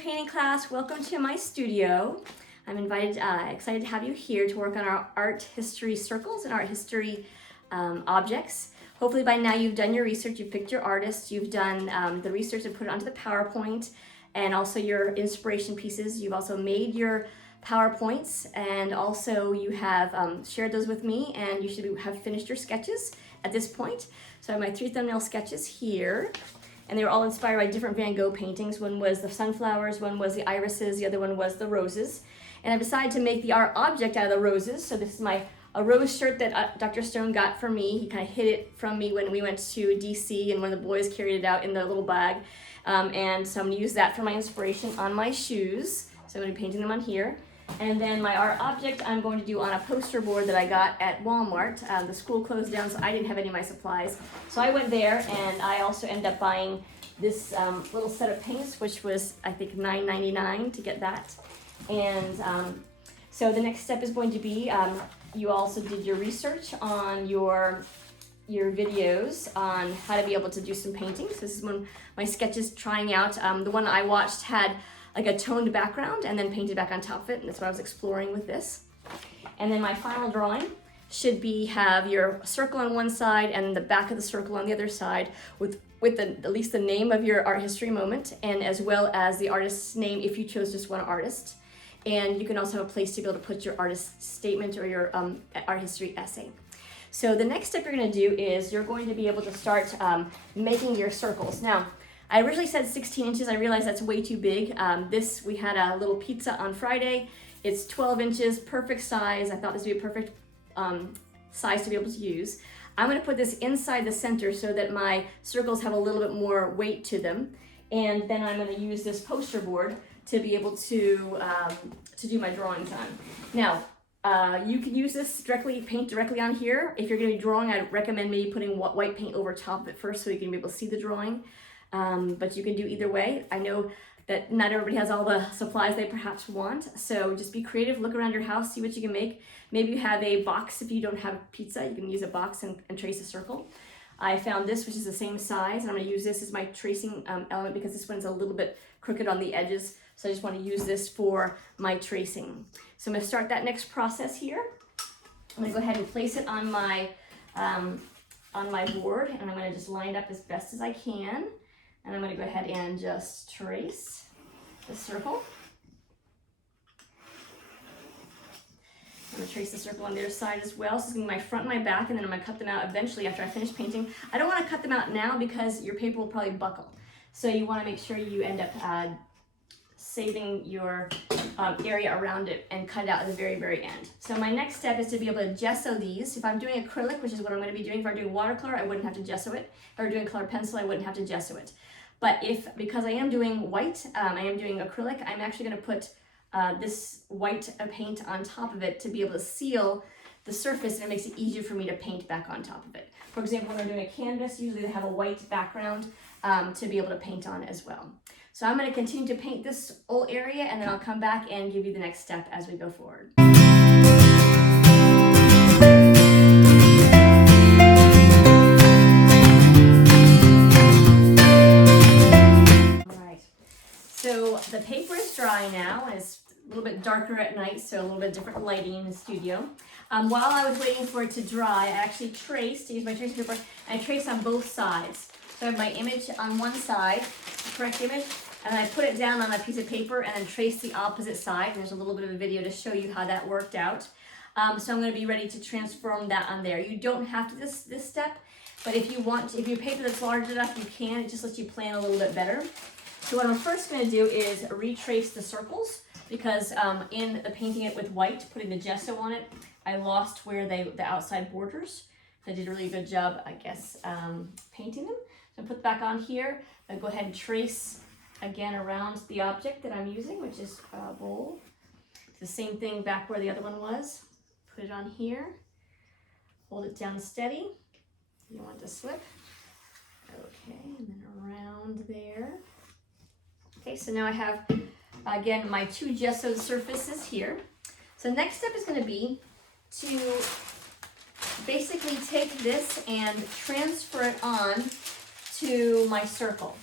painting class. Welcome to my studio. I'm excited to have you here to work on our art history circles and art history objects. Hopefully by now you've done your research, you've picked your artists, you've done the research and put it onto the PowerPoint, and also your inspiration pieces. You've also made your PowerPoints, and also you have shared those with me, and you should have finished your sketches at this point. So I have my 3 thumbnail sketches here, and they were all inspired by different Van Gogh paintings. One was the sunflowers, one was the irises, the other one was the roses. And I decided to make the art object out of the roses. So this is a rose shirt that Dr. Stone got for me. He kind of hid it from me when we went to DC, and one of the boys carried it out in the little bag. And so I'm gonna use that for my inspiration on my shoes. So I'm gonna be painting them on here. And then my art object I'm going to do on a poster board that I got at Walmart. The school closed down, so I didn't have any of my supplies. So I went there, and I also ended up buying this little set of paints, which was, I think, $9.99 to get that. And so the next step is going to be, you also did your research on your videos on how to be able to do some paintings. This is one of my sketches trying out. The one I watched had like a toned background and then painted back on top of it, and that's what I was exploring with this. And then my final drawing should have your circle on one side and the back of the circle on the other side with at least the name of your art history moment, and as well as the artist's name if you chose just one artist. And you can also have a place to be able to put your artist statement or your art history essay. So the next step you're going to do is you're going to be able to start making your circles. Now, I originally said 16 inches. I realized that's way too big. We had a little pizza on Friday. It's 12 inches, perfect size. I thought this would be a perfect size to be able to use. I'm going to put this inside the center so that my circles have a little bit more weight to them. And then I'm going to use this poster board to be able to do my drawings on. Now, you can use this paint directly on here. If you're going to be drawing, I'd recommend maybe putting white paint over top of it first so you can be able to see the drawing. But you can do either way. I know that not everybody has all the supplies they perhaps want, so just be creative, look around your house, see what you can make. Maybe you have a box. If you don't have pizza, you can use a box and trace a circle. I found this, which is the same size, and I'm going to use this as my tracing element because this one's a little bit crooked on the edges, so I just want to use this for my tracing. So I'm going to start that next process here. I'm going to go ahead and place it on my board, and I'm going to just line it up as best as I can. And I'm going to go ahead and just trace the circle. I'm going to trace the circle on the other side as well. So it's going to be my front and my back, and then I'm going to cut them out eventually after I finish painting. I don't want to cut them out now because your paper will probably buckle. So you want to make sure you end up saving your area around it and cut it out at the very, very end. So my next step is to be able to gesso these. If I'm doing acrylic, which is what I'm going to be doing, if I'm doing watercolor, I wouldn't have to gesso it. If I were doing color pencil, I wouldn't have to gesso it. But because I am doing white, I am doing acrylic, I'm actually going to put this white paint on top of it to be able to seal the surface, and it makes it easier for me to paint back on top of it. For example, when I'm doing a canvas, usually they have a white background to be able to paint on as well. So I'm going to continue to paint this whole area, and then I'll come back and give you the next step as we go forward. So the paper is dry now, and it's a little bit darker at night, so a little bit different lighting in the studio. While I was waiting for it to dry, I actually traced, used my tracing paper, and I traced on both sides. So I have my image on one side, the correct image, and I put it down on a piece of paper and then traced the opposite side. And there's a little bit of a video to show you how that worked out. So I'm going to be ready to transform that on there. You don't have to this step, but if you want, if your paper that's large enough, you can. It just lets you plan a little bit better. So what I'm first going to do is retrace the circles, because in the painting it with white, putting the gesso on it, I lost where the outside borders. I did a really good job, I guess, painting them. So I put it back on here. I'll go ahead and trace again around the object that I'm using, which is a bowl. It's the same thing back where the other one was. Put it on here. Hold it down steady. You don't want it to slip. Okay, and then around there. Okay, so now I have, again, my 2 gessoed surfaces here. So next step is going to be to basically take this and transfer it on to my circle.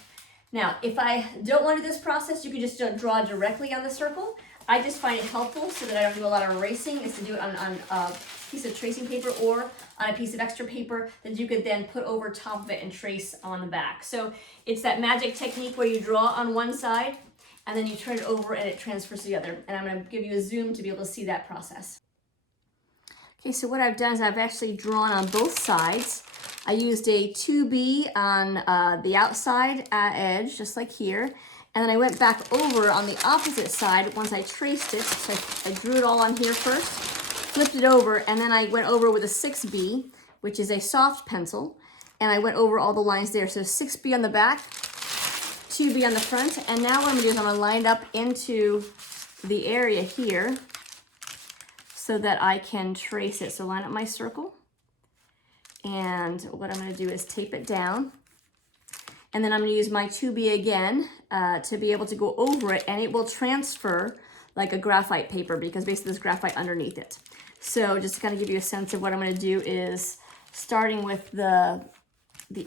Now, if I don't want to do this process, you can just draw directly on the circle. I just find it helpful so that I don't do a lot of erasing, is to do it on a piece of tracing paper or on a piece of extra paper that you could then put over top of it and trace on the back. So it's that magic technique where you draw on one side and then you turn it over and it transfers to the other. And I'm going to give you a zoom to be able to see that process. Okay, so what I've done is I've actually drawn on both sides. I used a 2B on the outside edge, just like here. And then I went back over on the opposite side once I traced it. So I drew it all on here first, flipped it over, and then I went over with a 6B, which is a soft pencil. And I went over all the lines there. So 6B on the back, 2B on the front. And now what I'm gonna do is I'm gonna line it up into the area here so that I can trace it. So line up my circle. And what I'm gonna do is tape it down. And then I'm gonna use my 2B again to be able to go over it, and it will transfer like a graphite paper because basically there's graphite underneath it. So just to kind of give you a sense of what I'm gonna do is starting with the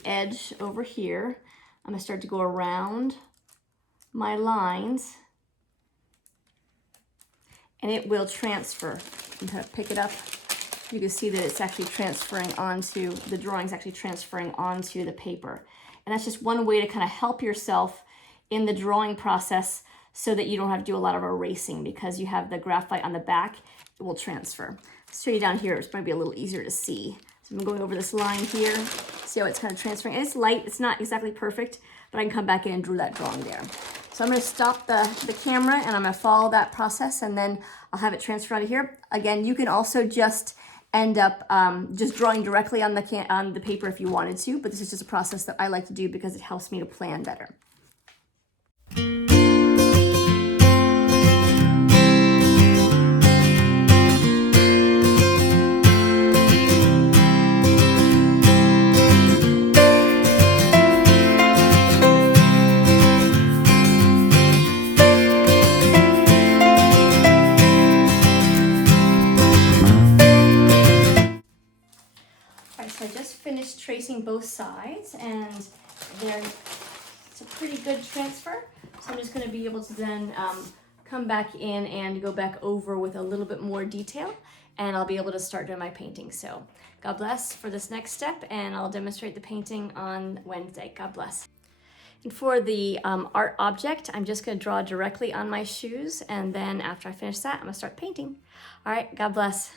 edge over here, I'm gonna start to go around my lines and it will transfer. I'm gonna pick it up. You can see that it's actually transferring onto, the drawing's actually transferring onto the paper. And that's just one way to kind of help yourself in the drawing process so that you don't have to do a lot of erasing because you have the graphite on the back, it will transfer. Let's show you down here, it's might be a little easier to see. So I'm going over this line here, see how it's kind of transferring. And it's light, it's not exactly perfect, but I can come back in and draw that drawing there. So I'm gonna stop the camera and I'm gonna follow that process and then I'll have it transfer out of here. Again, you can also just end up just drawing directly on the paper if you wanted to, but this is just a process that I like to do because it helps me to plan better. So I just finished tracing both sides and it's a pretty good transfer. So I'm just going to be able to then come back in and go back over with a little bit more detail and I'll be able to start doing my painting. So God bless for this next step and I'll demonstrate the painting on Wednesday. God bless. And for the art object, I'm just going to draw directly on my shoes and then after I finish that, I'm going to start painting. All right, God bless.